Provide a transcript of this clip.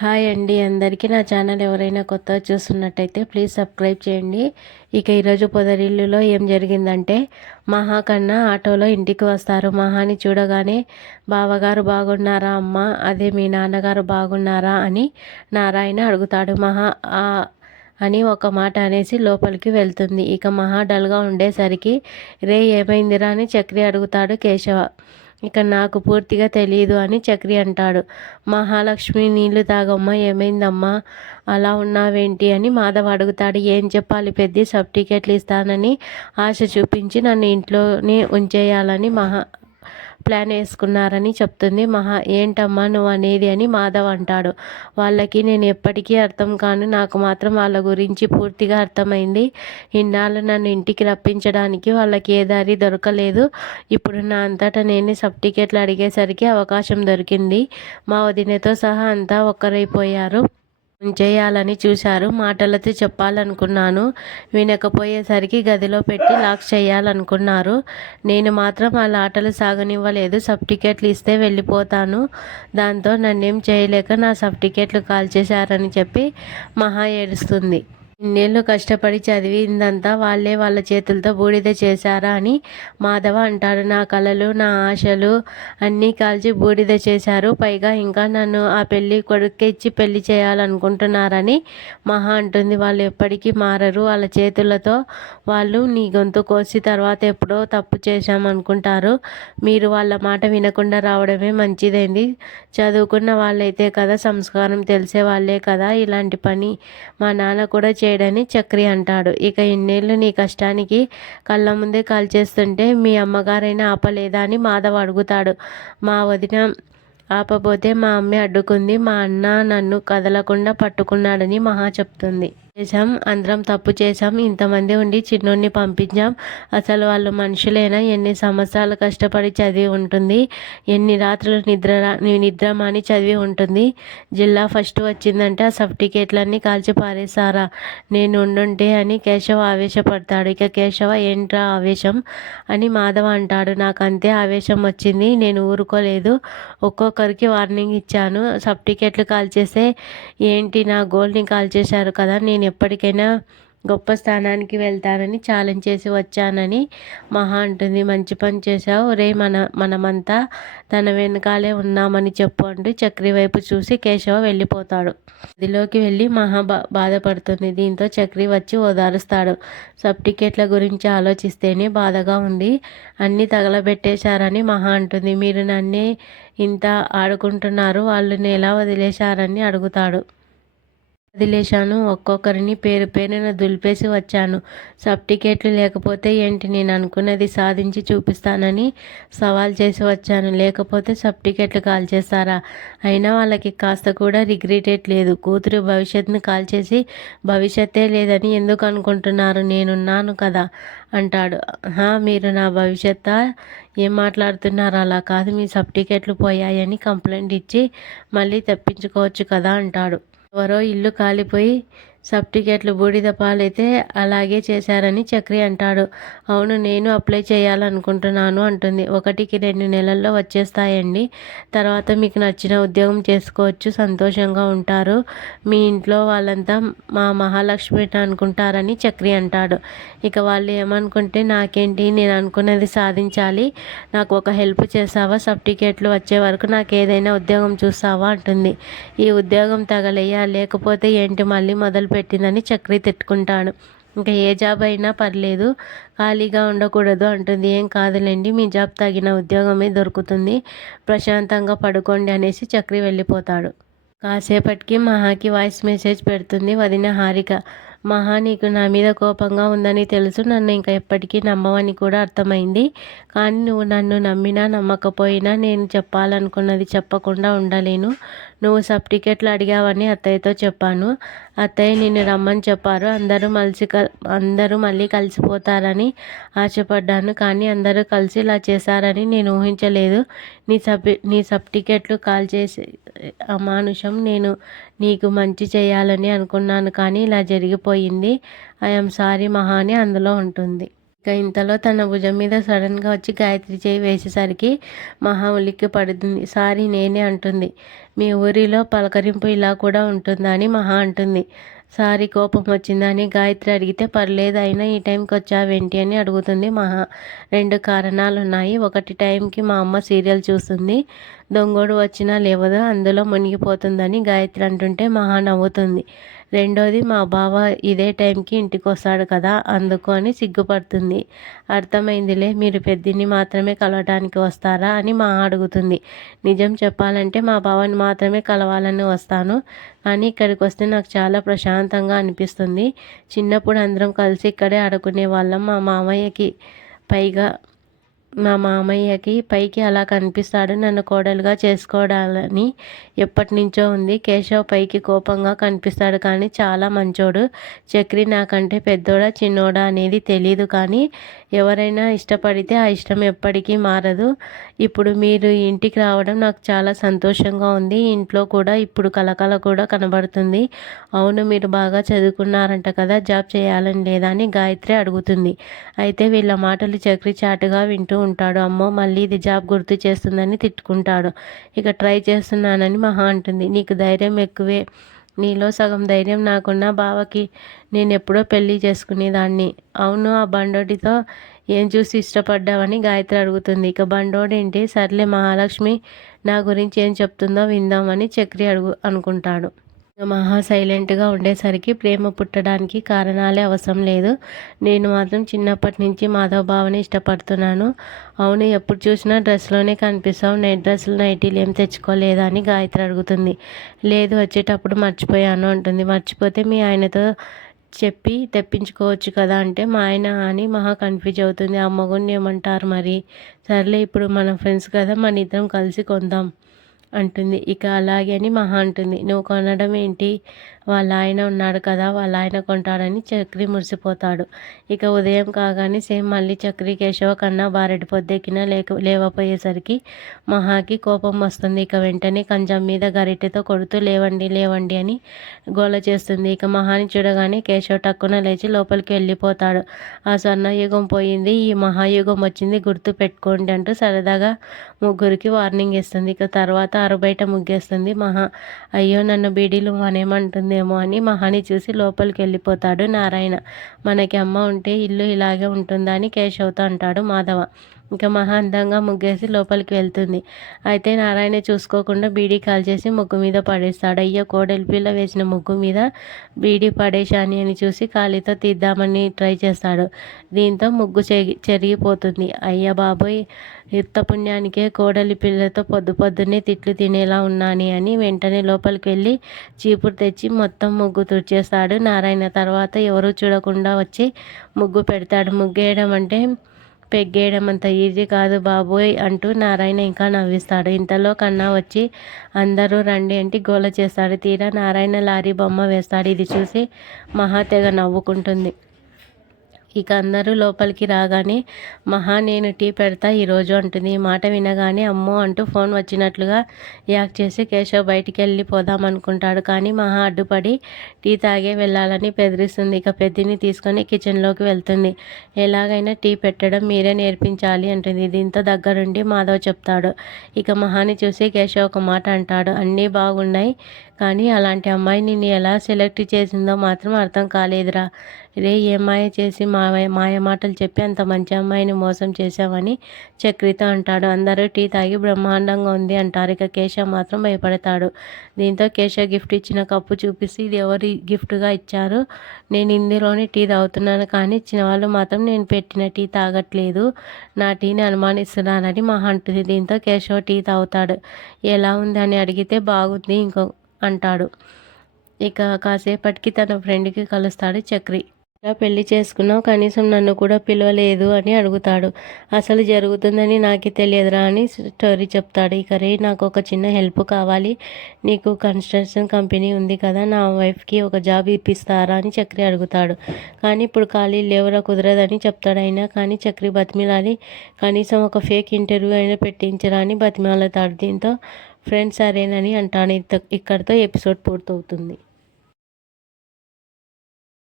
Hi అండి అందరికీ. నా ఛానల్ ఎవరైనా కొత్తగా చూస్తున్నట్టయితే ప్లీజ్ సబ్స్క్రైబ్ చేయండి. ఇక ఈరోజు పొదరిల్లులో ఏం జరిగిందంటే, మహా కన్నా ఆటోలో ఇంటికి వస్తారు. మహాని చూడగానే బావగారు బాగున్నారా అమ్మ, అదే మీ నాన్నగారు బాగున్నారా అని నారాయణ అడుగుతాడు. మహా అని ఒక మాట అనేసి లోపలికి వెళ్తుంది. ఇక మహా డల్గా ఉండేసరికి రే ఏమైందిరా అని చక్రి అడుగుతాడు కేశవ. ఇక నాకు పూర్తిగా తెలియదు అని చక్రి అంటాడు. మహాలక్ష్మి నీళ్లు తాగమ్మా, ఏమైందమ్మా అలా ఉన్నావేంటి అని మాధవ్ అడుగుతాడు. ఏం చెప్పాలి పెద్ద, సబ్ టికెట్లు ఇస్తానని ఆశ చూపించి నన్ను ఇంట్లోనే ఉంచేయాలని ప్లాన్ వేసుకున్నారని చెప్తుంది. ఏంటమ్మా నువ్వు అనేది అని మాధవ్ అంటాడు. వాళ్ళకి నేను ఎప్పటికీ అర్థం కాను, నాకు మాత్రం వాళ్ళ గురించి పూర్తిగా అర్థమైంది. ఇన్నాళ్ళు నన్ను ఇంటికి రప్పించడానికి వాళ్ళకి ఏ దారి దొరకలేదు. ఇప్పుడు నా అంతటా నేనే సబ్ టికెట్లు అడిగేసరికి అవకాశం దొరికింది. మా వదినతో సహా అంతా ఒక్కరైపోయారు. చేయాలని చూశారు. మాటలతో చెప్పాలనుకున్నాను, వినకపోయేసరికి గదిలో పెట్టి లాక్ చేయాలనుకున్నారు. నేను మాత్రం వాళ్ళ ఆటలు సాగనివ్వలేదు. సబ్ టికెట్లు ఇస్తే వెళ్ళిపోతాను, దాంతో నన్నేం చేయలేక నా సబ్ టికెట్లు కాల్చేశారని చెప్పి మహా ఏడుస్తుంది. ఇన్నేళ్ళు కష్టపడి చదివిందంతా వాళ్ళే వాళ్ళ చేతులతో బూడిద చేశారా అని మాధవ అంటాడు. నా కలలు, నా ఆశలు అన్నీ కాల్చి బూడిద చేశారు. పైగా ఇంకా నన్ను ఆ పెళ్ళి కొడుక్కిచ్చి పెళ్లి చేయాలనుకుంటున్నారని మహా అంటుంది. వాళ్ళు ఎప్పటికీ మారరు. వాళ్ళ చేతులతో వాళ్ళు నీ గొంతు కోసి తర్వాత ఎప్పుడో తప్పు చేశామనుకుంటారు. మీరు వాళ్ళ మాట వినకుండా రావడమే మంచిదైంది. చదువుకున్న వాళ్ళైతే కదా, సంస్కారం తెలిసే వాళ్ళే కదా ఇలాంటి పని మా నాన్న కూడా చేయడని చక్రి అంటాడు. ఇక ఇన్నేళ్ళు నీ కష్టానికి కళ్ళ ముందే కాల్చేస్తుంటే మీ అమ్మగారైనా ఆపలేదా అని మాధవ్ అడుగుతాడు. మా వదిన ఆపబోతే మా అమ్మే అడ్డుకుంది. మా అన్న నన్ను కదలకుండా పట్టుకున్నాడని మహా చెప్తుంది. అందరం తప్పు చేశాం, ఇంతమంది ఉండి చిన్నోడిని పంపించాం. అసలు వాళ్ళు మనుషులేనా? ఎన్ని సంవత్సరాలు కష్టపడి చదివి ఉంటుంది, ఎన్ని రాత్రులు నిద్రమాని చదివి ఉంటుంది. జిల్లా ఫస్ట్ వచ్చిందంటే ఆ సర్టిఫికేట్లన్నీ కాల్చి పారేశారా? నేను ఉండుంటే అని కేశవ ఆవేశపడతాడు. ఇక కేశవ ఏంట్రా ఆవేశం అని మాధవ అంటాడు. నాకు అంతే ఆవేశం వచ్చింది, నేను ఊరుకోలేదు. ఒక్కొక్కరికి వార్నింగ్ ఇచ్చాను. సర్టిఫికేట్లు కాల్చేస్తే ఏంటి, నా గోల్ని కాల్చేశారు కదా, నేను ఎప్పటికైనా గొప్ప స్థానానికి వెళ్తానని ఛాలెంజ్ చేసి వచ్చానని మహా అంటుంది. మంచి పని చేశావు రే, మనమంతా తన వెనకాలే ఉన్నామని చెప్పు అంటూ చక్రి వైపు చూసి కేశవ వెళ్ళిపోతాడు. గదిలోకి వెళ్ళి మహా బాధపడుతుంది. దీంతో చక్రి వచ్చి ఓదారుస్తాడు. సబ్ టికెట్ల గురించి ఆలోచిస్తేనే బాధగా ఉంది, అన్నీ తగలబెట్టేశారని మహా అంటుంది. మీరు నన్నే ఇంత ఆడుకుంటున్నారు, వాళ్ళని ఎలా వదిలేశారని అడుగుతాడు. వదిలేశాను, ఒక్కొక్కరిని పేరు పేరున దులిపేసి వచ్చాను. సబ్ టికెట్లు లేకపోతే ఏంటి, నేను అనుకున్నది సాధించి చూపిస్తానని సవాల్ చేసి వచ్చాను. లేకపోతే సబ్ టికెట్లు కాల్చేస్తారా? అయినా వాళ్ళకి కాస్త కూడా రిగ్రెటేట్ లేదు. కూతురు భవిష్యత్తును కాల్చేసి భవిష్యత్తే లేదని ఎందుకు అనుకుంటున్నారు? నేనున్నాను కదా అంటాడు. మీరు నా భవిష్యత్తా? ఏం మాట్లాడుతున్నారు? అలా కాదు, మీ సబ్ టికెట్లు పోయాయని కంప్లైంట్ ఇచ్చి మళ్ళీ తెప్పించుకోవచ్చు కదా అంటాడు. ఎవరో ఇల్లు కాలిపోయి సబ్ టికెట్లు బూడిద పాలైతే అలాగే చేశారని చక్రి అంటాడు. అవును, నేను అప్లై చేయాలనుకుంటున్నాను అంటుంది. 1-2 నెలల్లో వచ్చేస్తాయండి, తర్వాత మీకు నచ్చిన ఉద్యోగం చేసుకోవచ్చు, సంతోషంగా ఉంటారు. మీ ఇంట్లో వాళ్ళంతా మా మహాలక్ష్మి అనుకుంటారని చక్రి అంటాడు. ఇక వాళ్ళు ఏమనుకుంటే నాకేంటి, నేను అనుకున్నది సాధించాలి. నాకు ఒక హెల్ప్ చేస్తావా? సబ్ టికెట్లు వచ్చే వరకు నాకు ఏదైనా ఉద్యోగం చూస్తావా అంటుంది. ఈ ఉద్యోగం తగలయ్యా, లేకపోతే ఏంటి మళ్ళీ మొదలు పెట్టిందని చక్రి తిట్టుకుంటాడు. ఇంకా ఏ జాబ్ అయినా పర్లేదు, ఖాళీగా ఉండకూడదు అంటుంది. ఏం కాదులేండి, మీ జాబ్ తగిన ఉద్యోగమే దొరుకుతుంది, ప్రశాంతంగా పడుకోండి అనేసి చక్రి వెళ్ళిపోతాడు. కాసేపటికి మహాకి వాయిస్ మెసేజ్ పెడుతుంది వదిన హారిక. మహా, నీకు నా మీద కోపంగా ఉందని తెలుసు, నన్ను ఇంకా ఎప్పటికీ నమ్మవని కూడా అర్థమైంది. కానీ నువ్వు నన్ను నమ్మినా నమ్మకపోయినా నేను చెప్పాలనుకున్నది చెప్పకుండా ఉండలేను. నువ్వు సబ్ టికెట్లు అడిగావని అత్తయ్యతో చెప్పాను. అత్తయ్య నిన్ను రమ్మని చెప్పారు. అందరూ మళ్ళీ కలిసిపోతారని ఆశపడ్డాను, కానీ అందరూ కలిసి ఇలా చేశారని నేను ఊహించలేదు. నీ సబ్ టికెట్లు కాల్ చేసి అమానుషం. నేను నీకు మంచి చేయాలని అనుకున్నాను, కానీ ఇలా జరిగిపోయింది. ఐఎమ్ సారీ మహా అని అందులో ఉంటుంది. ఇక ఇంతలో తన భుజం మీద సడన్గా వచ్చి గాయత్రి చేయి వేసేసరికి మహా ఉలిక్కి పడుతుంది. సారీ నేనే అంటుంది. మీ ఊరిలో పలకరింపు ఇలా కూడా ఉంటుందా అని మహా అంటుంది. సారీ కోపం వచ్చిందని గాయత్రి అడిగితే పర్లేదు, అయినా ఈ టైంకి వచ్చావేంటి అని అడుగుతుంది మహా. 2 కారణాలున్నాయి. ఒకటి, టైంకి మా అమ్మ సీరియల్ చూస్తుంది, దొంగోడు వచ్చినా లేవదు, అందులో మునిగిపోతుందని గాయత్రి అంటుంటే మహా నవ్వుతుంది. రెండోది, మా బావ ఇదే టైంకి ఇంటికి వస్తాడు కదా అందుకు అని సిగ్గుపడుతుంది. అర్థమైందిలే, మీరు పెద్దిని మాత్రమే కలవటానికి వస్తారా అని మహా అడుగుతుంది. నిజం చెప్పాలంటే మా బావని మాత్రమే కలవాలని వస్తాను, కానీ ఇక్కడికి వస్తే నాకు చాలా ప్రశాంతంగా అనిపిస్తుంది. చిన్నప్పుడు అందరం కలిసి ఇక్కడే ఆడుకునే వాళ్ళం. మా మామయ్యకి పైకి అలా కనిపిస్తాడు, నన్ను కోడలుగా చేసుకోవడాలని ఎప్పటి నుంచో ఉంది. కేశవ్ పైకి కోపంగా కనిపిస్తాడు, కానీ చాలా మంచోడు. చక్రి నాకంటే పెద్దోడా చిన్నోడా అనేది తెలీదు, కానీ ఎవరైనా ఇష్టపడితే ఆ ఇష్టం ఎప్పటికీ మారదు. ఇప్పుడు మీరు ఇంటికి రావడం నాకు చాలా సంతోషంగా ఉంది. ఇంట్లో కూడా ఇప్పుడు కలకల కూడా కనబడుతుంది. అవును, మీరు బాగా చదువుకున్నారంట కదా, జాబ్ చేయాలని లేదా అని గాయత్రి అడుగుతుంది. అయితే వీళ్ళ మాటలు చక్రి చాటుగా వింటూ ఉంటాడు. అమ్మో, మళ్ళీ ఇది జాబ్ గుర్తు చేస్తుందని తిట్టుకుంటాడు. ఇక ట్రై చేస్తున్నానని మహా అంటుంది. నీకు ధైర్యం ఎక్కువే, నీలో సగం ధైర్యం నాకున్న బావకి నేను ఎప్పుడో పెళ్ళి చేసుకునేదాన్ని. అవును, ఆ బండోడితో ఏం చూసి ఇష్టపడ్డావని గాయత్రి అడుగుతుంది. ఇక బండోడేంటి, సర్లే మహాలక్ష్మి నా గురించి ఏం చెప్తుందో విందామని చక్రి అనుకుంటాడు. మహా సైలెంట్గా ఉండేసరికి ప్రేమ పుట్టడానికి కారణాలే అవసరం లేదు. నేను మాత్రం చిన్నప్పటి నుంచి మాధవ్ బావని ఇష్టపడుతున్నాను. అవును, ఎప్పుడు చూసినా డ్రెస్లోనే కనిపిస్తావు, నైట్ డ్రెస్సులు నైటీలు ఏం తెచ్చుకోలేదా అని గాయత్రి అడుగుతుంది. లేదు, వచ్చేటప్పుడు మర్చిపోయాను అంటుంది. మర్చిపోతే మీ ఆయనతో చెప్పి తెప్పించుకోవచ్చు కదా అంటే మా ఆయన అని మహా కన్ఫ్యూజ్ అవుతుంది. ఆ మగుడిని ఏమంటారు మరి. సర్లే, ఇప్పుడు మనం ఫ్రెండ్స్ కదా, మన ఇద్దరం కలిసి కొందాం అంటుంది. ఇక అలాగే అని మహా అంటుంది. నువ్వు కొనడం ఏంటి, వాళ్ళ ఆయన ఉన్నాడు కదా, వాళ్ళ ఆయన కొంటాడని చక్రి మురిసిపోతాడు. ఇక ఉదయం కాగానే సేమ్ మళ్ళీ చక్రి కేశవ కన్నా బారెడు పొద్దెక్కినా లేవపోయేసరికి మహాకి కోపం వస్తుంది. ఇక వెంటనే కంచం మీద గరిటెతో కొడుతూ లేవండి లేవండి అని గోల చేస్తుంది. ఇక మహాని చూడగానే కేశవ్ టక్కున లేచి లోపలికి వెళ్ళిపోతాడు. ఆ స్వర్ణయుగం పోయింది, ఈ మహాయుగం వచ్చింది, గుర్తు పెట్టుకోండి అంటూ సరదాగా ముగ్గురికి వార్నింగ్ ఇస్తుంది. ఇక తర్వాత ఆరుబయట ముగ్గేస్తుంది మహా. అయ్యో, నన్ను బీడీలు మానేమంటుందేమో అని మహాని చూసి లోపలికి వెళ్ళిపోతాడు నారాయణ. మనకి అమ్మ ఉంటే ఇల్లు ఇలాగే ఉంటుందా అని కేశవ్తో అంటాడు మాధవ. ఇంకా మహా అందంగా ముగ్గేసి లోపలికి వెళ్తుంది. అయితే నారాయణ చూసుకోకుండా బీడీ కాల్చేసి ముగ్గు మీద పడేస్తాడు. అయ్యో, కోడలి పిల్ల వేసిన ముగ్గు మీద బీడీ పడేశాని అని చూసి కాలితో తీద్దామని ట్రై చేస్తాడు. దీంతో ముగ్గు చెరిగిపోతుంది. అయ్య బాబోయ్, యుక్త పుణ్యానికే కోడలి పిల్లతో పొద్దున్నే తిట్లు తినేలా ఉన్నాని అని వెంటనే లోపలికి వెళ్ళి చీపురు తెచ్చి మొత్తం ముగ్గు తుడిచేస్తాడు నారాయణ. తర్వాత ఎవరూ చూడకుండా వచ్చి ముగ్గు పెడతాడు. ముగ్గేయడం అంటే పెగ్గేయడం అంత ఈజీ కాదు బాబోయ్ అంటూ నారాయణ ఇంకా నవ్విస్తాడు. ఇంతలో కన్నా వచ్చి అందరూ రండి అంటే గోల చేస్తాడు. తీరా నారాయణ లారీ బొమ్మ వేస్తాడు. ఇది చూసి మహా తెగ నవ్వుకుంటుంది. ఇక అందరూ లోపలికి రాగానే మహా, నేను టీ పెడతా ఈరోజు అంటుంది. ఈ మాట వినగానే అమ్మో అంటూ ఫోన్ వచ్చినట్లుగా యాక్ట్ చేసి కేశవ్ బయటికి వెళ్ళిపోదాం అనుకుంటాడు. కానీ మహా అడ్డుపడి టీ తాగే వెళ్ళాలని బెదిరిస్తుంది. ఇక పెద్దిని తీసుకొని కిచెన్లోకి వెళ్తుంది. ఎలాగైనా టీ పెట్టడం మీరే నేర్పించాలి అంటుంది. దీంతో దగ్గరుండి మాధవ్ చెప్తాడు. ఇక మహాని చూసి కేశవ్ ఒక మాట అంటాడు. అన్నీ బాగున్నాయి, కానీ అలాంటి అమ్మాయి నిన్ను ఎలా సెలెక్ట్ చేసిందో మాత్రం అర్థం కాలేదురా. రే, ఏ మాయ చేసి మాయ మాటలు చెప్పి అంత మంచి అమ్మాయిని మోసం చేశావని చక్రితో అంటాడు. అందరూ టీ తాగి బ్రహ్మాండంగా ఉంది అంటారు. ఇక కేశవ్ మాత్రం భయపడతాడు. దీంతో కేశవ్ గిఫ్ట్ ఇచ్చిన కప్పు చూపిస్తే ఇది ఎవరు గిఫ్ట్గా ఇచ్చారు, నేను ఇందులోనే టీ తాగుతున్నాను, కానీ ఇచ్చిన వాళ్ళు మాత్రం నేను పెట్టిన టీ తాగట్లేదు, నా టీని అనుమానిస్తున్నానని మహా అంటుంది. దీంతో కేశవ్ టీ తాగుతాడు. ఎలా ఉంది అని అడిగితే బాగుంది అంటాడు. ఇక కాసేపటికి తన ఫ్రెండ్కి కలుస్తాడు చక్రి. ఇలా పెళ్లి చేసుకున్నావు, కనీసం నన్ను కూడా పిలవలేదు అని అడుగుతాడు. అసలు జరుగుతుందని నాకే తెలియదురా అని స్టోరీ చెప్తాడు. ఇక రే, నాకు ఒక చిన్న హెల్ప్ కావాలి, నీకు కన్స్ట్రక్షన్ కంపెనీ ఉంది కదా, నా వైఫ్కి ఒక జాబ్ ఇప్పిస్తారా అని చక్రి అడుగుతాడు. కానీ ఇప్పుడు ఖాళీ లేవరా, కుదరదని చెప్తాడు. అయినా కానీ చక్రి బతిమిలాడి కనీసం ఒక ఫేక్ ఇంటర్వ్యూ అయినా పెట్టించరా అని బతిమాలతాడు. దీంతో ఫ్రెండ్స్ సరేనని అంటాను. ఇక్కడితో ఎపిసోడ్ పూర్తవుతుంది.